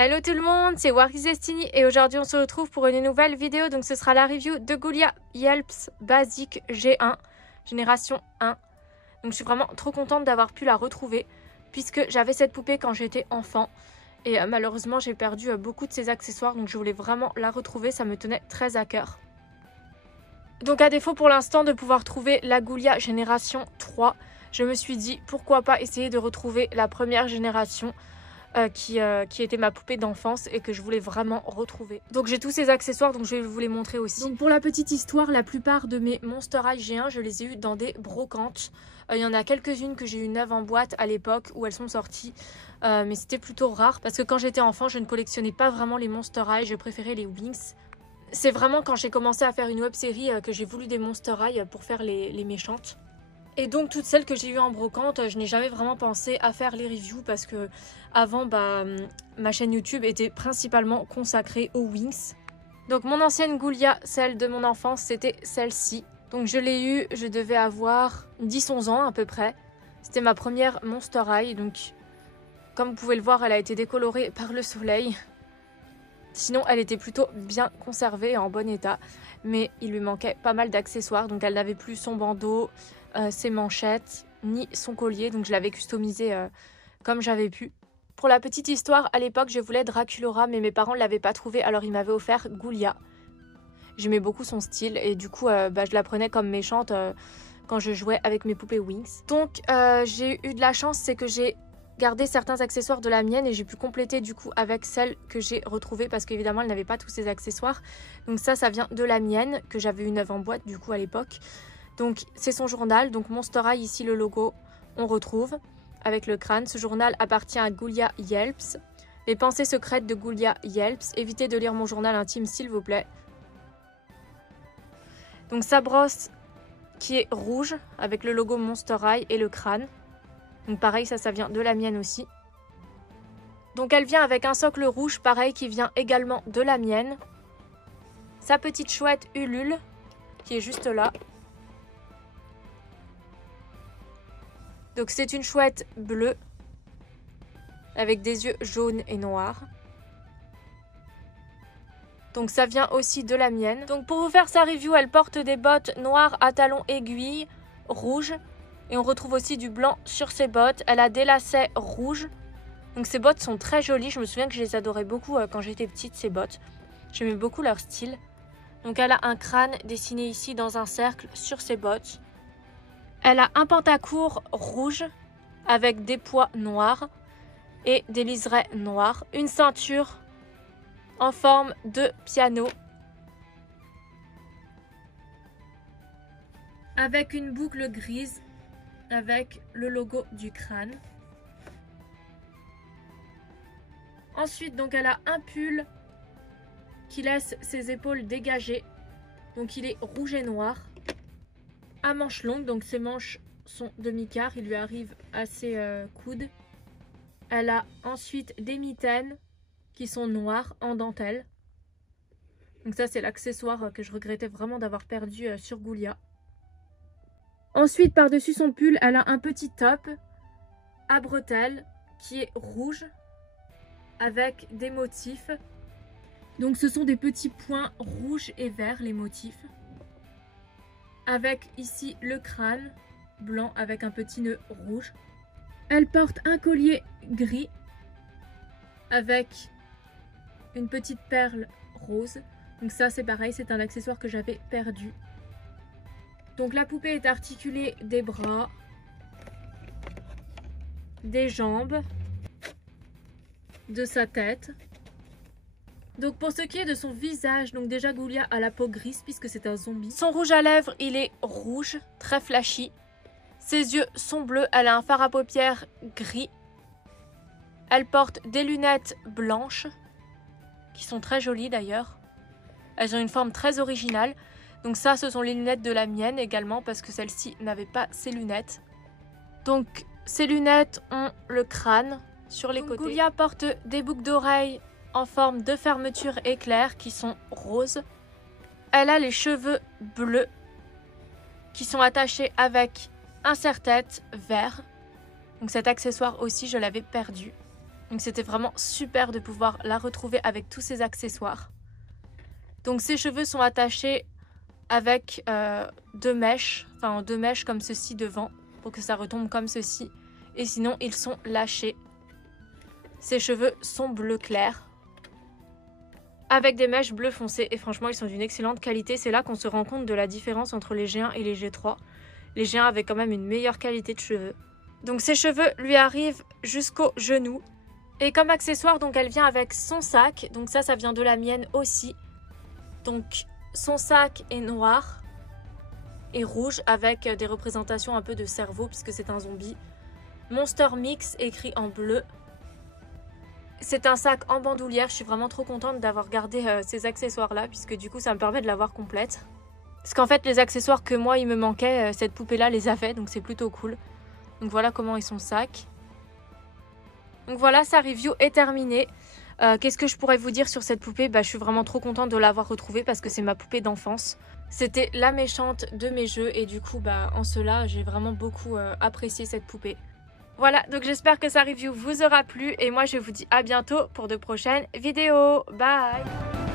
Hello tout le monde, c'est Warix Destiny et aujourd'hui on se retrouve pour une nouvelle vidéo. Donc ce sera la review de Ghoulia Yelps Basic G1, génération 1. Donc je suis vraiment trop contente d'avoir pu la retrouver puisque j'avais cette poupée quand j'étais enfant. Et malheureusement j'ai perdu beaucoup de ses accessoires, donc je voulais vraiment la retrouver, ça me tenait très à cœur. Donc à défaut pour l'instant de pouvoir trouver la Ghoulia génération 3, je me suis dit pourquoi pas essayer de retrouver la première génération qui était ma poupée d'enfance et que je voulais vraiment retrouver. Donc j'ai tous ces accessoires, donc je vais vous les montrer aussi. Donc pour la petite histoire, la plupart de mes Monster High G1, je les ai eu dans des brocantes. Il y en a quelques-unes que j'ai eu neuves en boîte à l'époque où elles sont sorties. Mais c'était plutôt rare parce que quand j'étais enfant, je ne collectionnais pas vraiment les Monster High, je préférais les Wings. C'est vraiment quand j'ai commencé à faire une web série que j'ai voulu des Monster High pour faire les méchantes. Et donc toutes celles que j'ai eues en brocante, je n'ai jamais vraiment pensé à faire les reviews parce que avant ma chaîne YouTube était principalement consacrée aux Wings. Donc mon ancienne Ghoulia, celle de mon enfance, c'était celle-ci. Donc je l'ai eue, je devais avoir 10-11 ans à peu près. C'était ma première Monster High, donc comme vous pouvez le voir, elle a été décolorée par le soleil. Sinon elle était plutôt bien conservée et en bon état, mais il lui manquait pas mal d'accessoires, donc elle n'avait plus son bandeau, ses manchettes, ni son collier, donc je l'avais customisé comme j'avais pu. Pour la petite histoire, à l'époque je voulais Draculaura, mais mes parents ne l'avaient pas trouvé, alors ils m'avaient offert Ghoulia. J'aimais beaucoup son style et du coup je la prenais comme méchante quand je jouais avec mes poupées Wings. Donc j'ai eu de la chance, c'est que j'ai gardé certains accessoires de la mienne et j'ai pu compléter du coup avec celle que j'ai retrouvée parce qu'évidemment elle n'avait pas tous ses accessoires. Donc ça vient de la mienne que j'avais eu neuve en boîte du coup à l'époque. Donc c'est son journal, donc Monster High, ici le logo, on retrouve avec le crâne. Ce journal appartient à Ghoulia Yelps. Les pensées secrètes de Ghoulia Yelps. Évitez de lire mon journal intime s'il vous plaît. Donc sa brosse qui est rouge avec le logo Monster High et le crâne. Donc pareil, ça vient de la mienne aussi. Donc elle vient avec un socle rouge pareil qui vient également de la mienne. Sa petite chouette Ulule qui est juste là. Donc c'est une chouette bleue avec des yeux jaunes et noirs. Donc ça vient aussi de la mienne. Donc pour vous faire sa review, elle porte des bottes noires à talons aiguilles, rouges. Et on retrouve aussi du blanc sur ses bottes. Elle a des lacets rouges. Donc ces bottes sont très jolies. Je me souviens que je les adorais beaucoup quand j'étais petite, ces bottes. J'aimais beaucoup leur style. Donc elle a un crâne dessiné ici dans un cercle sur ses bottes. Elle a un pantacourt rouge avec des pois noirs et des liserés noirs. Une ceinture en forme de piano avec une boucle grise avec le logo du crâne. Ensuite, donc elle a un pull qui laisse ses épaules dégagées. Donc il est rouge et noir. À manches longues, donc ses manches sont demi-quart, il lui arrive à ses coudes. Elle a ensuite des mitaines qui sont noires en dentelle. Donc ça c'est l'accessoire que je regrettais vraiment d'avoir perdu sur Ghoulia. Ensuite par-dessus son pull, elle a un petit top à bretelles qui est rouge avec des motifs. Donc ce sont des petits points rouges et verts les motifs. Avec ici le crâne blanc avec un petit nœud rouge. Elle porte un collier gris avec une petite perle rose. Donc ça c'est pareil, c'est un accessoire que j'avais perdu. Donc la poupée est articulée des bras, des jambes, de sa tête. Donc pour ce qui est de son visage, donc déjà Ghoulia a la peau grise puisque c'est un zombie. Son rouge à lèvres, il est rouge, très flashy. Ses yeux sont bleus, elle a un fard à paupières gris. Elle porte des lunettes blanches, qui sont très jolies d'ailleurs. Elles ont une forme très originale. Donc ça, ce sont les lunettes de la mienne également parce que celle-ci n'avait pas ses lunettes. Donc ces lunettes ont le crâne sur les côtés. Ghoulia porte des boucles d'oreilles en forme de fermeture éclair qui sont roses. Elle a les cheveux bleus qui sont attachés avec un serre-tête vert. Donc cet accessoire aussi je l'avais perdu. Donc c'était vraiment super de pouvoir la retrouver avec tous ses accessoires. Donc ses cheveux sont attachés avec deux mèches comme ceci devant pour que ça retombe comme ceci. Et sinon ils sont lâchés. Ses cheveux sont bleu clair avec des mèches bleu foncé et franchement ils sont d'une excellente qualité. C'est là qu'on se rend compte de la différence entre les G1 et les G3. Les G1 avaient quand même une meilleure qualité de cheveux. Donc ses cheveux lui arrivent jusqu'au genou. Et comme accessoire, donc elle vient avec son sac. Donc ça vient de la mienne aussi. Donc son sac est noir et rouge avec des représentations un peu de cerveau puisque c'est un zombie. Monster Mix écrit en bleu. C'est un sac en bandoulière. Je suis vraiment trop contente d'avoir gardé ces accessoires là puisque du coup ça me permet de l'avoir complète. Parce qu'en fait les accessoires que moi il me manquait, cette poupée là les avait, donc c'est plutôt cool. Donc voilà comment est son sac. Donc voilà, sa review est terminée. Qu'est-ce que je pourrais vous dire sur cette poupée? Je suis vraiment trop contente de l'avoir retrouvée parce que c'est ma poupée d'enfance. C'était la méchante de mes jeux et du coup en cela j'ai vraiment beaucoup apprécié cette poupée. Voilà, donc j'espère que sa review vous aura plu et moi je vous dis à bientôt pour de prochaines vidéos. Bye!